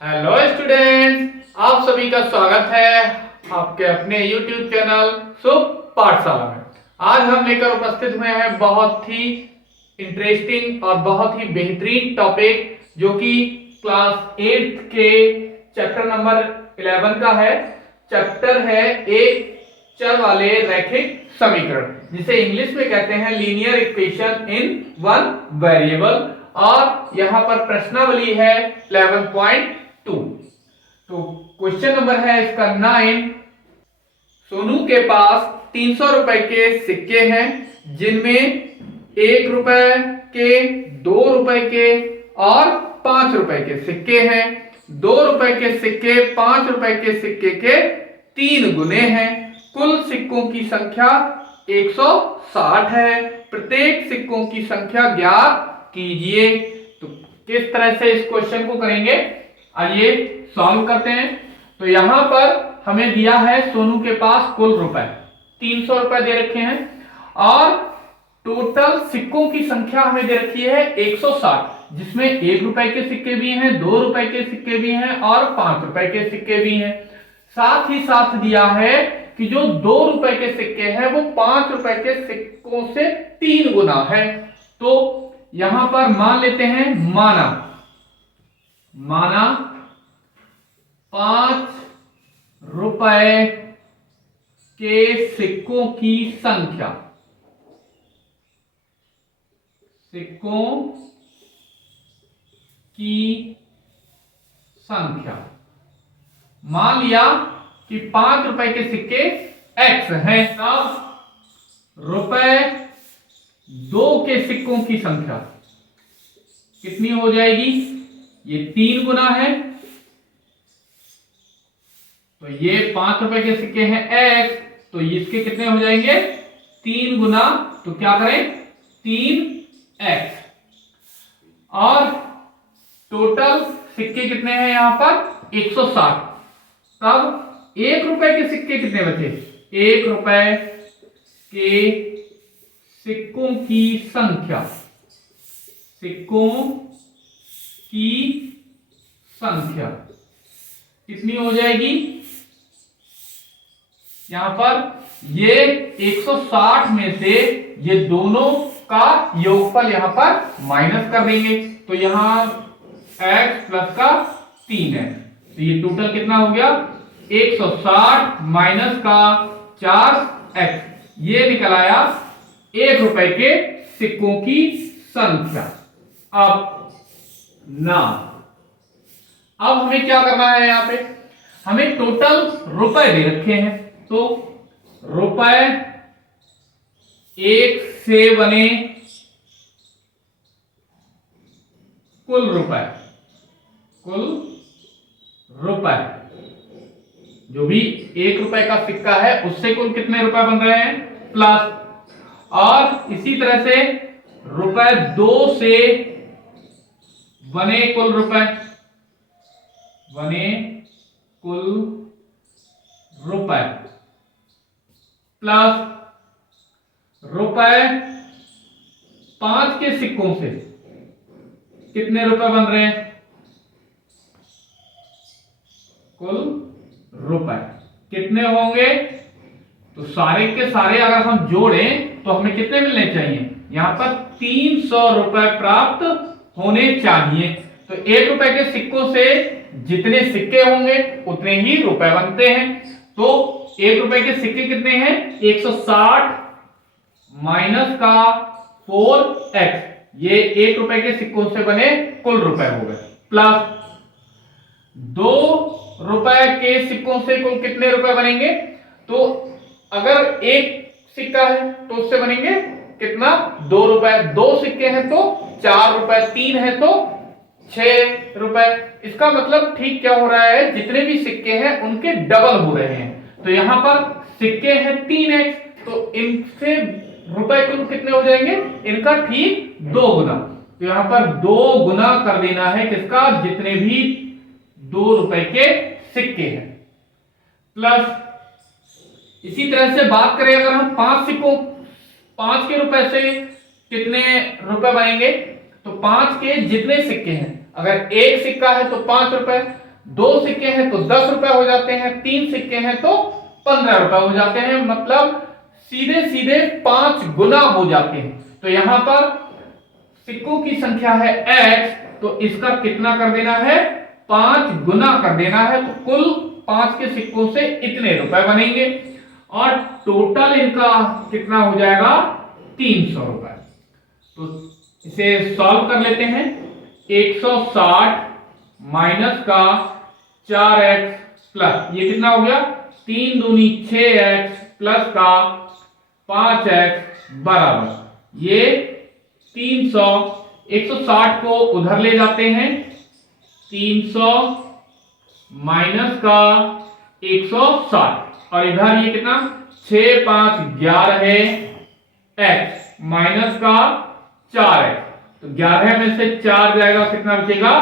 Hello students, आप सभी का स्वागत है आपके अपने YouTube चैनल शुभ पाठशाला में। आज हम लेकर उपस्थित हुए हैं बहुत ही इंटरेस्टिंग और बहुत ही बेहतरीन टॉपिक जो कि क्लास 8 के चैप्टर नंबर 11 का है। चैप्टर है एक चर वाले रैखिक समीकरण, जिसे इंग्लिश में कहते हैं linear equation in one variable. और यहां पर प्रश्नावली है 11.2। तो क्वेश्चन नंबर है इसका 9। सोनू के पास 300 रुपए के सिक्के हैं, जिनमें 1 रुपए के, 2 रुपए के और 5 रुपए के सिक्के हैं। 2 रुपए के सिक्के 5 रुपए के सिक्के के 3 गुने हैं। कुल सिक्कों की संख्या 160 है। प्रत्येक सिक्कों की संख्या ज्ञात कीजिए। तो किस तरह से इस क्वेश्चन को करेंगे, आइए सॉल्व करते हैं। तो यहां पर हमें दिया है सोनू के पास कुल रुपए 300 रुपए दे रखे हैं और टोटल सिक्कों की संख्या हमें दे रखी है 160, जिसमें 1 रुपए के सिक्के भी हैं, 2 रुपए के सिक्के भी हैं और 5 रुपए के सिक्के भी हैं। साथ ही साथ दिया है कि जो 2 रुपए के सिक्के हैं वो 5 रुपए के सिक्कों से 3 गुना है। तो यहां पर मान लेते हैं, माना 5 रुपए के सिक्कों की संख्या, मान लिया कि 5 रुपए के सिक्के x हैं, तब रुपए 2 के सिक्कों की संख्या कितनी हो जाएगी? ये 3 गुना है। तो ये 5 रुपए के सिक्के हैं x, तो इसके कितने हो जाएंगे? 3 गुना। तो क्या करें? 3x। और टोटल सिक्के कितने हैं यहां पर? 160। तब 1 रुपए के सिक्के कितने बचे? 1 रुपए के सिक्कों की संख्या, कितनी हो जाएगी? यहां पर ये 160 में से ये दोनों का योगफल यहां पर माइनस कर देंगे। तो यहां x प्लस का 3x, तो ये टोटल कितना हो गया? 160 माइनस का 4x, ये निकल आया 1 रुपए के सिक्कों की संख्या। अब हमें क्या करना है? यहां पे हमें टोटल रुपए दे रखे हैं, तो रुपए 1 से बने कुल रुपए, जो भी 1 रुपए का सिक्का है उससे कुल कितने रुपए बन रहे हैं? प्लस। और इसी तरह से रुपए 2 से बने कुल रुपए, प्लस रुपए 5 के सिक्कों से कितने रुपए बन रहे हैं? कुल रुपए कितने होंगे? तो सारे के सारे अगर हम जोड़ें तो हमें कितने मिलने चाहिए? यहां पर 300 रुपए प्राप्त होने चाहिए। तो 1 रुपए के सिक्कों से जितने सिक्के होंगे उतने ही रुपए बनते हैं। तो 1 रुपए के सिक्के कितने हैं? 160 माइनस का 4x, ये 1 रुपए के सिक्कों से बने कुल रुपए हो गए। प्लस 2 रुपए के सिक्कों से कुल कितने रुपए बनेंगे? तो अगर एक सिक्का है तो उससे बनेंगे कितना? 2 रुपए। 2 सिक्के हैं तो 4 रुपए, 3 है तो 6 रुपए। इसका मतलब ठीक क्या हो रहा है? जितने भी सिक्के हैं उनके डबल हो रहे हैं। तो यहां पर सिक्के हैं 3x, तो इनसे रुपए कुल कितने हो जाएंगे? इनका ठीक 2 गुना। तो यहां पर 2 गुना कर देना है किसका? जितने भी 2 रुपए के सिक्के हैं। प्लस इसी तरह से बात करें, अगर हम 5 के रुपए से कितने रुपए बनेंगे? तो 5 के जितने सिक्के हैं, अगर एक सिक्का है तो 5 रुपए, 2 सिक्के हैं तो 10 रुपए हो जाते हैं, 3 सिक्के हैं तो 15 रुपए हो जाते हैं, मतलब सीधे सीधे 5 गुना हो जाते हैं। तो यहां पर सिक्कों की संख्या है x, तो इसका कितना कर देना है, 5 गुना कर देना है, तो कुल 5 के सिक्कों से इतने रुपए बनेंगे और टोटल इनका कितना हो जाएगा, 300 रुपए। तो इसे सॉल्व कर लेते हैं। 160 माइनस का 4x प्लस ये कितना हो गया, 3 दूनी 6x प्लस का 5x बराबर ये 300। 160 को उधर ले जाते हैं, 300 माइनस का 160 और इधर ये कितना, 6 5 11 है x माइनस का 4x, तो 11 में से 4 जाएगा, कितना बचेगा,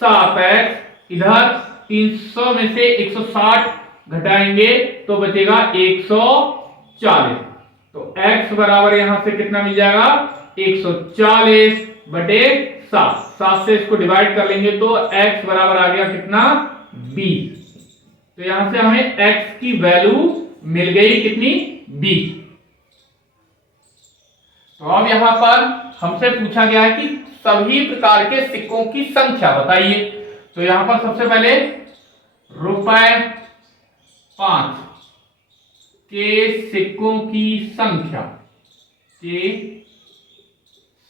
7x। इधर 300 में से 160 घटाएंगे तो बचेगा 140, तो x बराबर यहां से कितना मिल जाएगा, 140 बटे 7। 7 से इसको डिवाइड कर लेंगे तो x बराबर आ गया कितना, 20। तो यहां से हमें x की वैल्यू मिल गई कितनी, 20। तो अब यहां पर हमसे पूछा गया है कि सभी प्रकार के सिक्कों की संख्या बताइए। तो यहां पर सबसे पहले ₹5 के सिक्कों की संख्या, के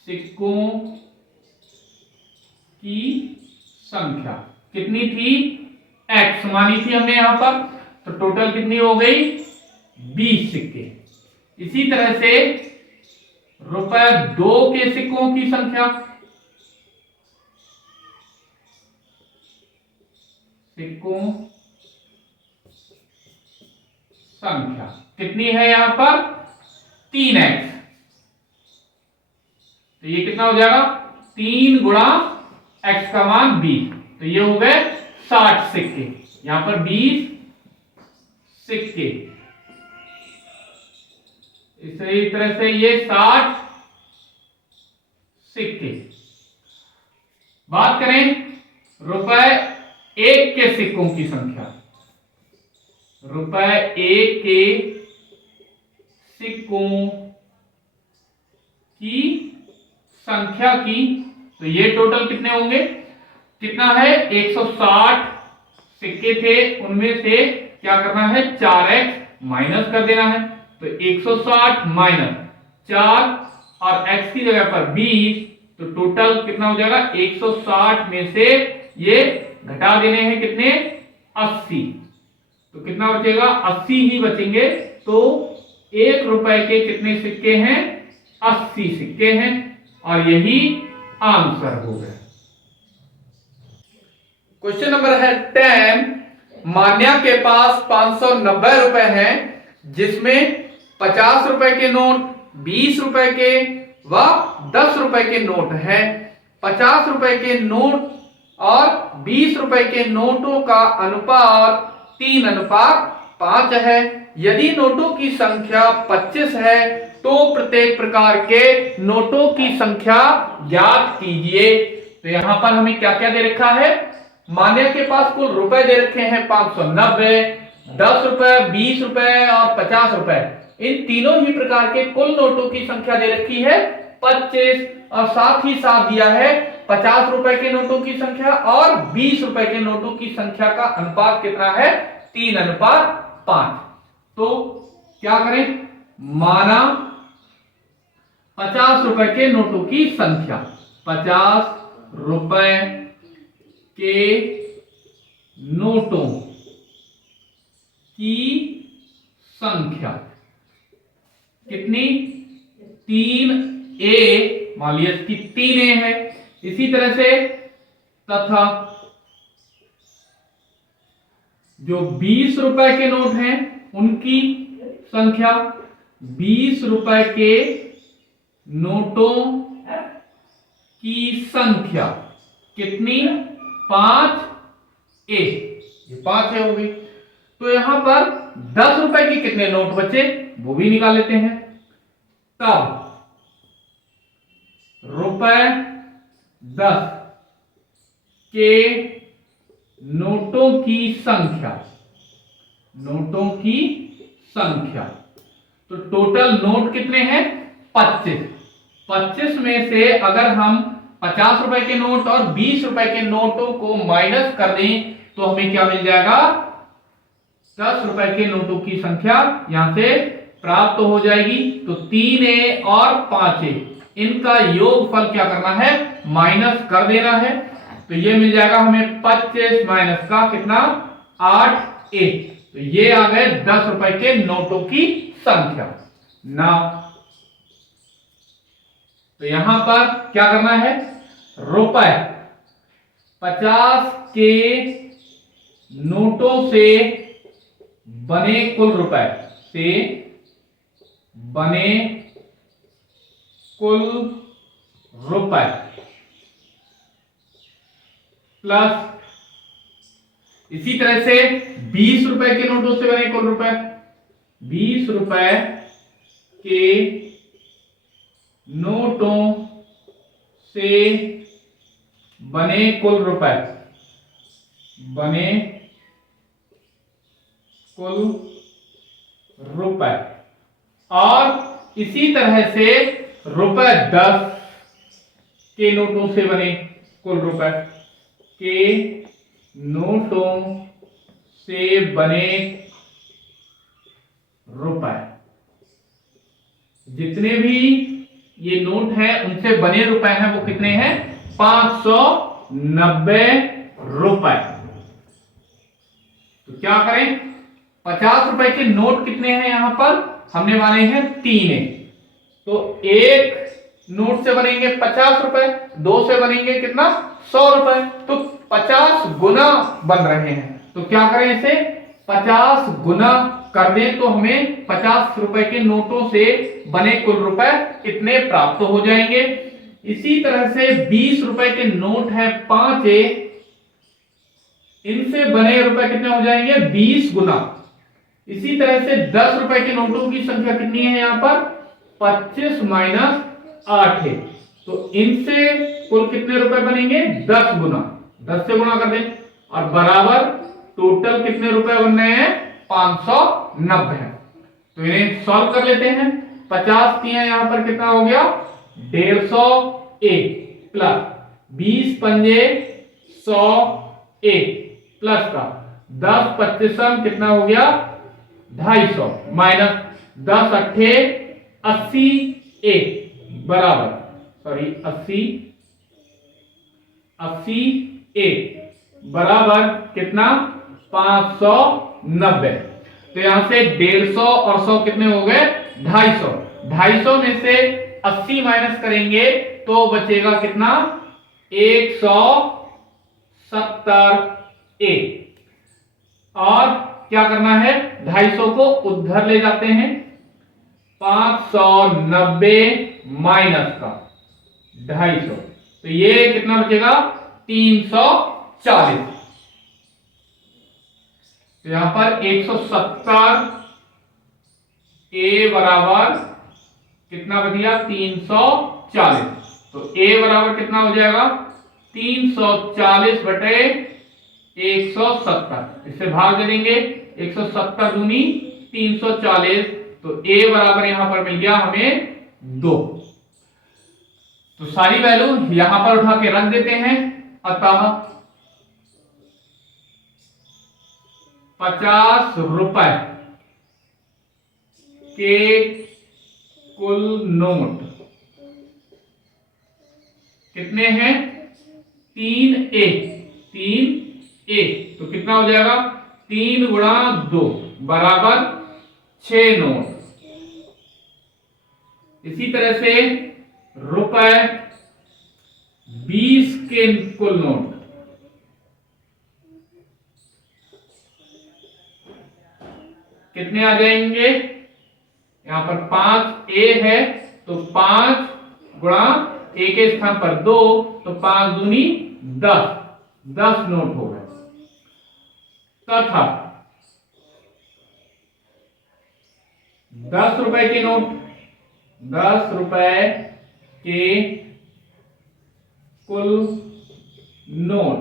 सिक्कों की संख्या कितनी थी, x मानी थी हमने यहां पर, तो टोटल कितनी हो गई, 20 सिक्के। इसी तरह से ₹2 के सिक्कों की संख्या, सिक्कों संख्या कितनी है यहां पर, 3x, तो ये कितना हो जाएगा, 3 गुणा x का मान 20, तो ये हो गए 60 सिक्के। यहां पर 20 सिक्के, इसी तरह से ये 60 सिक्के। बात करें ₹1 के सिक्कों की संख्या, ₹1 के सिक्कों की संख्या की, तो ये टोटल कितने होंगे, कितना है, 160 सिक्के थे, उनमें से क्या करना है, 4x माइनस कर देना है, तो 160 माइनस 4 और x की जगह पर 20, तो टोटल कितना हो जाएगा, 160 में से ये घटा देने हैं कितने, 80, तो कितना बचेगा, 80 ही बचेंगे। तो ₹1 के कितने सिक्के हैं, 80 सिक्के हैं और यही आंसर हो गया। क्वेश्चन नंबर है 10। मान्या के पास 590 रुपए हैं, जिसमें 50 रुपए के नोट, 20 रुपए के व 10 रुपए के नोट हैं। 50 रुपए के नोट और 20 रुपए के नोटों का अनुपात 3:5 है। यदि नोटों की संख्या 25 है तो प्रत्येक प्रकार के नोटों की संख्या ज्ञात कीजिए। तो यहां पर हमें क्या क्या दे रखा है, मान्या के पास कुल रुपए दे रखे हैं 590, 10 रुपए, 20 रुपए और 50 रुपए। इन तीनों ही प्रकार के कुल नोटों की संख्या दे रखी है 25 और साथ ही साथ दिया है 50 रुपए के नोटों की संख्या और 20 रुपए के नोटों की संख्या का अनुपात कितना है, 3:5। तो क्या करें, माना 50 रुपए के नोटों की संख्या, 50 रुपए के नोटों की संख्या कितनी, 3A, मान लिया इसकी 3A है। इसी तरह से तथा जो 20 रुपए के नोट हैं उनकी संख्या, 20 रुपए के नोटों की संख्या कितनी, 5A, ये 5 हो गई। तो यहां पर 10 रुपए के कितने नोट बचे वो भी निकाल लेते हैं। तब ₹10 के नोटों की संख्या, नोटों की संख्या। तो टोटल नोट कितने हैं? 25। 25 में से अगर हम 50 रुपए के नोट और 20 रुपए के नोटों को माइनस कर दें तो हमें क्या मिल जाएगा? 10 रुपए के नोटों की संख्या यहां से प्राप्त हो जाएगी। तो 3A और 5A इनका योगफल क्या करना है? माइनस कर देना है। तो ये मिल जाएगा हमें 25 माइनस का कितना? 8A। तो ये आ गए 10 रुपए के नोटों की संख्या ना। तो यहां पर क्या करना है? रुपए 50 के नोटों से बने कुल रुपए से बने कुल रुपए प्लस इसी तरह से 20 रुपए के नोटों से बने कुल रुपए, 20 रुपए के नोटों से बने कुल रुपए, बने कुल रुपए। और इसी तरह से रुपए 10 के नोटों से बने कुल रुपए के नोटों से बने रुपए। जितने भी ये नोट हैं उनसे बने रुपए हैं वो कितने हैं? 590 रुपए। तो क्या करें? 50 रुपए के नोट कितने हैं? यहां पर हमने माने हैं 3A। तो एक नोट से बनेंगे 50 रुपए, दो से बनेंगे कितना? 100 रुपए। तो 50 गुना बन रहे हैं। तो क्या करें? इसे 50 गुना कर दें तो हमें 50 रुपए के नोटों से बने कुल रुपए इतने प्राप्त हो जाएंगे। इसी तरह से 20 रुपए के नोट है 5A, इनसे बने रुपए कितने हो जाएंगे? 20 गुना। इसी तरह से 10 रुपए के नोटों की संख्या कितनी है यहां पर? 25 माइनस 8 है। तो इनसे कुल कितने रुपए बनेंगे? 10 गुना। 10 से गुना कर दें और बराबर टोटल कितने रुपए बन रहे हैं? 590। तो इन्हें सॉल्व कर लेते हैं। 50 दिए यहां पर कितना हो गया? 150A प्लस 20 पंजे 100A प्लस का 10 25 कितना हो गया? 250 माइनस 10 अट्ठे 80A बराबर 80A बराबर कितना? 590। तो यहां से 150 और 100 कितने हो गए? 250। 250 में से 80 माइनस करेंगे तो बचेगा कितना? 170A। और क्या करना है? 250 को उधर ले जाते हैं। 590 माइनस का 250 तो ये कितना बचेगा? 340। तो यहां पर 170A बराबर कितना बच गया? 340। तो A बराबर कितना हो जाएगा? 340 बटे 170। इससे भाग दे देंगे। 170 दूनी 340। तो A बराबर यहां पर मिल गया हमें 2। तो सारी वैल्यू यहां पर उठा के रख देते हैं। अतः 50 रुपए के कुल नोट कितने हैं? 3A। तो कितना हो जाएगा? 3 गुणा 2 बराबर 6 नोट। इसी तरह से रुपए 20 के कुल नोट कितने आ जाएंगे? यहां पर 5A है तो 5 गुणा A के स्थान पर 2 तो 5 दूनी 10 नोट हो गए। तथा 10 रुपए के नोट, 10 रुपए के कुल नोट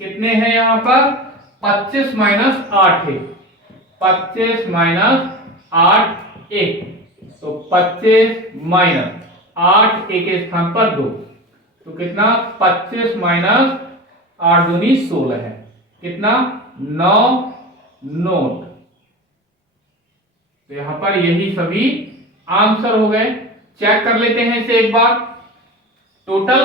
कितने हैं यहाँ पर? 25 माइनस 8 है, 25 माइनस 8 1, तो 25 माइनस 8 एक के स्थान पर 2, तो कितना? 25 माइनस 8 दूनी 16 है, कितना? 9 नोट। तो यहां पर यही सभी आंसर हो गए। चेक कर लेते हैं इसे एक बार। टोटल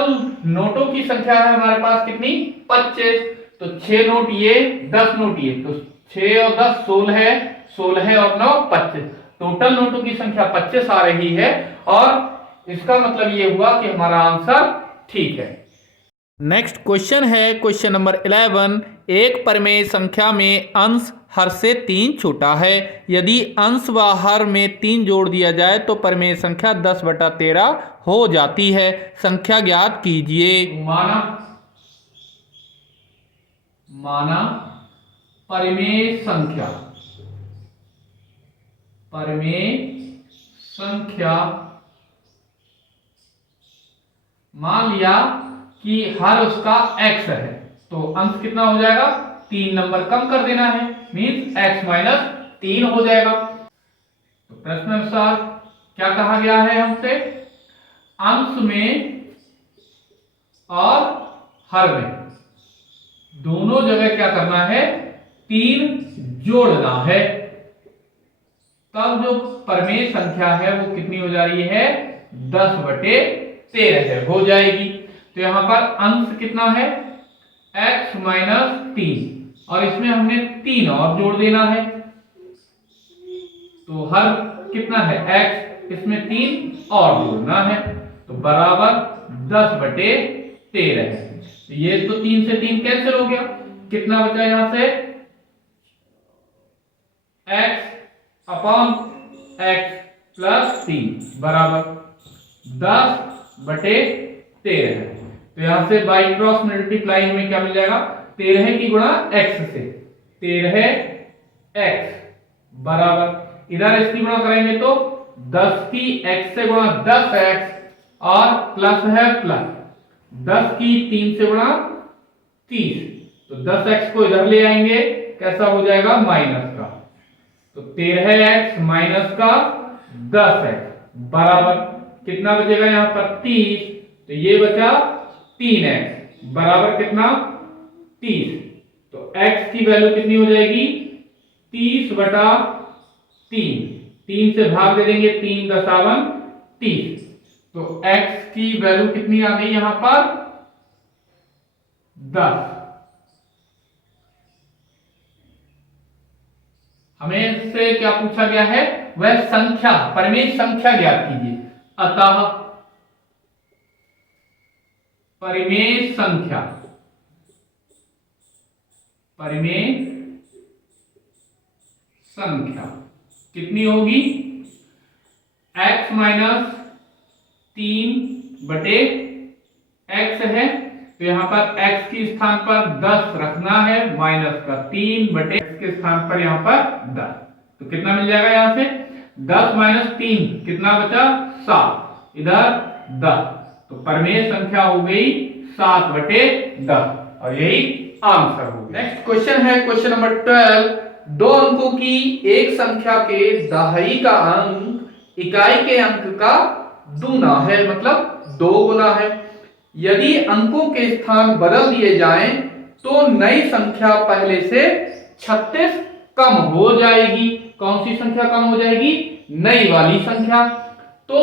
नोटों की संख्या है हमारे पास कितनी? 25। तो 6 नोट ये, 10 नोट ये, तो 6 और 10 16 है, 16 और 9 25। टोटल नोटों की संख्या 25 आ रही है और इसका मतलब ये हुआ कि हमारा आंसर ठीक है। नेक्स्ट क्वेश्चन है क्वेश्चन नंबर 11। एक परिमेय संख्या में अंश हर से 3 छोटा है। यदि अंश व हर में 3 जोड़ दिया जाए तो परिमेय संख्या 10/13 हो जाती है। संख्या ज्ञात कीजिए। माना परिमेय संख्या, मान लिया कि हर उसका x है, तो अंश कितना हो जाएगा? 3 नंबर कम कर देना है, मीन्स x माइनस 3 हो जाएगा। तो प्रश्न अनुसार क्या कहा गया है हमसे? अंश में और हर में दोनों जगह क्या करना है? 3 जोड़ना है, तब जो परिमेय संख्या है वो कितनी हो जा रही है? 10/13 है, हो जाएगी। तो यहां पर अंश कितना है? x माइनस 3, और इसमें हमने 3 और जोड़ देना है, तो हर कितना है? x, इसमें 3 और जोड़ना है, तो बराबर 10/13 है। ये तो 3 से 3 कैंसिल हो गया, कितना बचा यहां से? x अपॉन x प्लस 3 बराबर 10/13 है। तो यहां से बाई क्रॉस मल्टीप्लाई हमें क्या मिल जाएगा? 13 की गुणा x से, 13x बराबर, इधर इसकी गुणा करेंगे तो 10 की x से गुणा 10x, और प्लस है प्लस 10 की 3 से गुणा 30, तो 10x को इधर ले आएंगे, कैसा हो जाएगा? माइनस का, तो 13x माइनस का 10x बराबर कितना बचेगा यहां पर? 30, तो ये बचा 3x बराबर कितना? 30। तो x की वैल्यू कितनी हो जाएगी? 30/3, 3 से भाग दे देंगे, 3 × 30, तो x की वैल्यू कितनी आ गई यहां पर? 10। हमें से क्या पूछा गया है? वह संख्या, परिमेय संख्या ज्ञात कीजिए। अतः परिमेय संख्या, कितनी होगी? x माइनस 3/x है, तो यहां पर x के स्थान पर 10 रखना है, माइनस का 3/x के स्थान पर यहां पर 10, तो कितना मिल जाएगा यहां से? 10 माइनस 3 कितना बचा? 7, इधर 10, तो परिमेय संख्या हो गई 7/10, और यही आंसर हो गया। नेक्स्ट क्वेश्चन है क्वेश्चन नंबर 12। 2 अंकों की एक संख्या के दहाई का अंक इकाई के अंक का दूना है, मतलब 2 गुना है। यदि अंकों के स्थान बदल दिए जाएं तो नई संख्या पहले से 36 कम हो जाएगी। कौन सी संख्या कम हो जाएगी? नई वाली संख्या। तो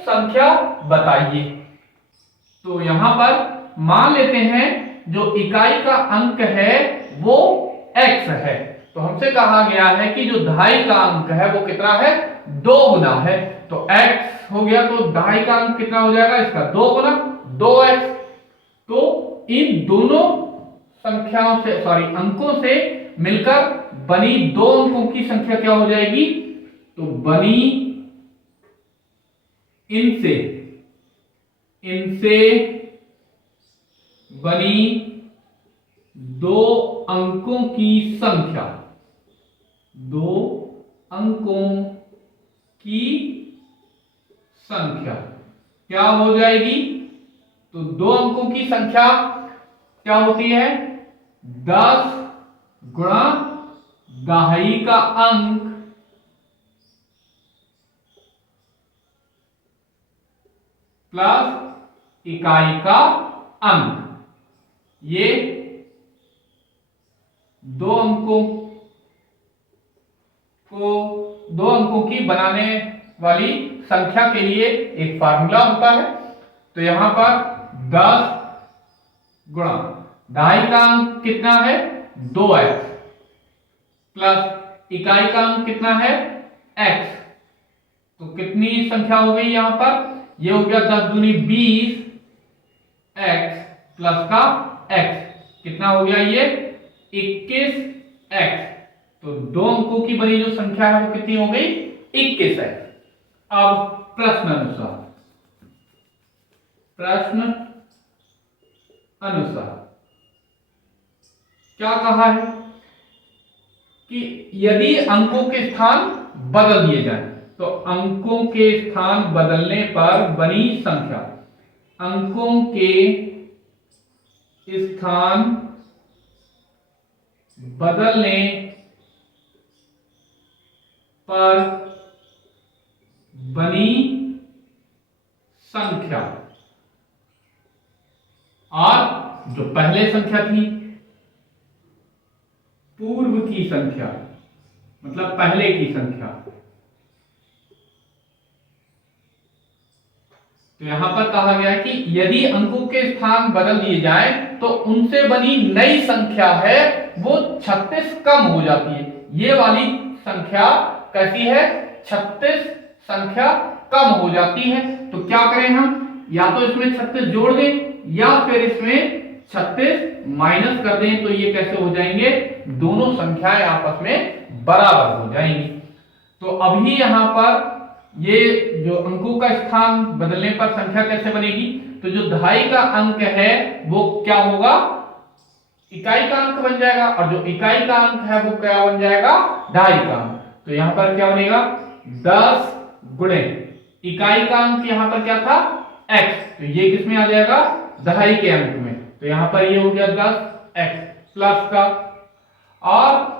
संख्या बताइए। तो यहां पर मान लेते हैं जो इकाई का अंक है वो x है, तो हमसे कहा गया है कि जो दहाई का अंक है वो कितना है? 2 गुना है, तो x हो गया, तो दहाई का अंक कितना हो जाएगा इसका? 2 गुना 2x। तो इन दोनों संख्याओं से, सॉरी, अंकों से मिलकर बनी 2 अंकों की संख्या क्या हो जाएगी? तो बनी इनसे बनी 2 अंकों की संख्या, 2 अंकों की संख्या क्या हो जाएगी? तो 2 अंकों की संख्या क्या होती है? 10 गुणा दहाई का अंक प्लस इकाई का अंक। ये दो अंकों की बनाने वाली संख्या के लिए एक फार्मूला होता है। तो यहां पर 10 गुणा दहाई का अंक कितना है 2x प्लस इकाई का अंक कितना है x। तो कितनी संख्या हो गई यहां पर, ये हो गया 10 दूनी 20 x प्लस का x कितना हो गया ये 21x। तो दो अंकों की बनी जो संख्या है वो कितनी हो गई 21x। अब प्रश्न अनुसार क्या कहा है कि यदि अंकों के स्थान बदल दिए जाए तो अंकों के स्थान बदलने पर बनी संख्या, अंकों के स्थान बदलने पर बनी संख्या और जो पहले संख्या थी पूर्व की संख्या मतलब पहले की संख्या, तो यहां पर कहा गया है कि यदि अंकों के स्थान बदल दिए जाए तो उनसे बनी नई संख्या है वो 36 कम हो जाती है। ये वाली संख्या कैसी है 36 संख्या कम हो जाती है। तो क्या करें हम, या तो इसमें 36 जोड़ दें या फिर इसमें 36 माइनस कर दें। तो ये कैसे हो जाएंगे, दोनों संख्याएं आपस में बराबर हो जाएंगी। तो अभी यहां पर ये जो अंकों का स्थान बदलने पर संख्या कैसे बनेगी, तो जो दहाई का अंक है वो क्या होगा इकाई का अंक बन जाएगा और जो इकाई का अंक है वो क्या बन जाएगा दहाई का अंक। तो यहां पर क्या बनेगा 10 गुणे इकाई का अंक यहां पर क्या था x, तो ये किस में आ जाएगा दहाई के अंक में। तो यहां पर ये हो गया 10x प्लस का, और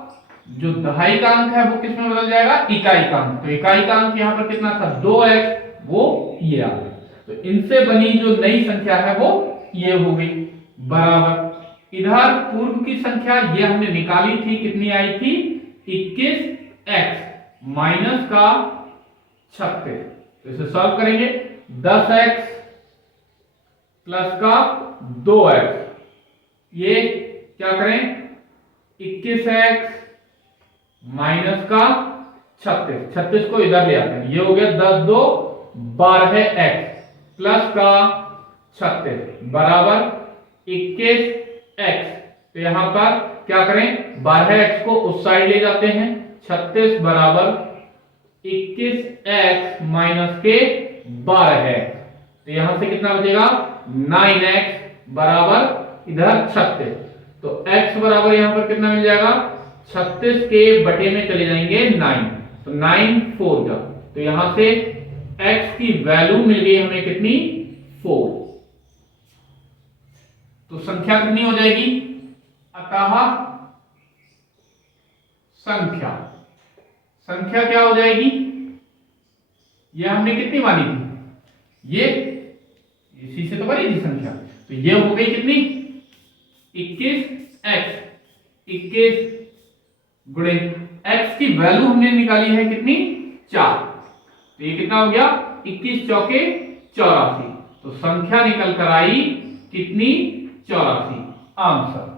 जो दहाई का अंक है वो किस में बदल जाएगा इकाई का अंक। तो इकाई का अंक यहां पर कितना था 2x, वो ये आ गया। तो इनसे बनी जो नई संख्या है वो ये हो गई बराबर। इधर पूर्व की संख्या ये हमने निकाली थी, कितनी आई थी 21x माइनस का 36। तो इसे सॉल्व करेंगे 10x प्लस का 2x, ये क्या करें 21x माइनस का 36 को इधर ले आते हैं, ये हो गया 10 2 12x प्लस का 36 बराबर 21x। तो यहां पर क्या करें 12x को उस साइड ले जाते हैं, 36 बराबर 21x माइनस के 12x। तो यहां से कितना बचेगा 9x बराबर इधर 36। तो x बराबर यहां पर कितना मिल जाएगा 36 के बटे में चले जाएंगे 9, तो 9 4 का। तो यहां से x की वैल्यू मिल गई हमें कितनी 4। तो संख्या कितनी हो जाएगी, अतः संख्या क्या हो जाएगी, ये हमने कितनी मानी थी, ये इसी से तो बनी थी संख्या। तो ये हो गई कितनी 21x, 21 गुणे x की वैल्यू हमने निकाली है कितनी 4। तो ये कितना हो गया 21 चौके 84। तो संख्या निकल कर आई कितनी 84 आंसर।